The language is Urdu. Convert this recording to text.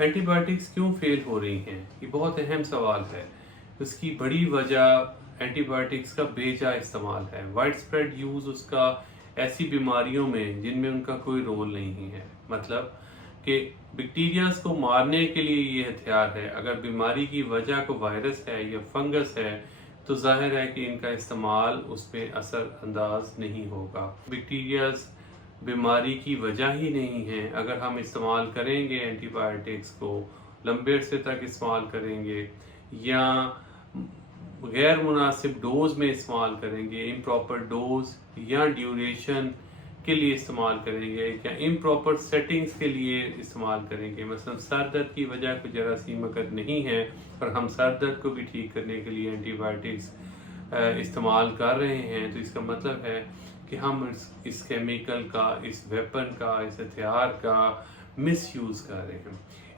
اینٹی بایوٹکس کیوں فیل ہو رہی ہیں؟ یہ بہت اہم سوال ہے۔ اس کی بڑی وجہ اینٹی بایوٹکس کا بے جا استعمال ہے۔ وائڈ اسپریڈ یوز اس کا ایسی بیماریوں میں جن میں ان کا کوئی رول نہیں ہے، مطلب کہ بیکٹیریاز کو مارنے کے لیے یہ ہتھیار ہے۔ اگر بیماری کی وجہ کو وائرس ہے یا فنگس ہے تو ظاہر ہے کہ ان کا استعمال اس پہ اثر انداز نہیں ہوگا۔ بیکٹیریاز بیماری کی وجہ ہی نہیں ہے۔ اگر ہم استعمال کریں گے اینٹی بایوٹکس کو، لمبے عرصے تک استعمال کریں گے یا غیر مناسب ڈوز میں استعمال کریں گے، امپراپر ڈوز یا ڈیوریشن کے لیے استعمال کریں گے یا امپراپر سیٹنگز کے لیے استعمال کریں گے، مثلا سر درد کی وجہ کوئی جراثیم اگر نہیں ہے اور ہم سر درد کو بھی ٹھیک کرنے کے لیے اینٹی بایوٹکس استعمال کر رہے ہیں، تو اس کا مطلب ہے کہ ہم اس کیمیکل کا، اس ویپن کا، اس ہتھیار کا مس یوز کر رہے ہیں۔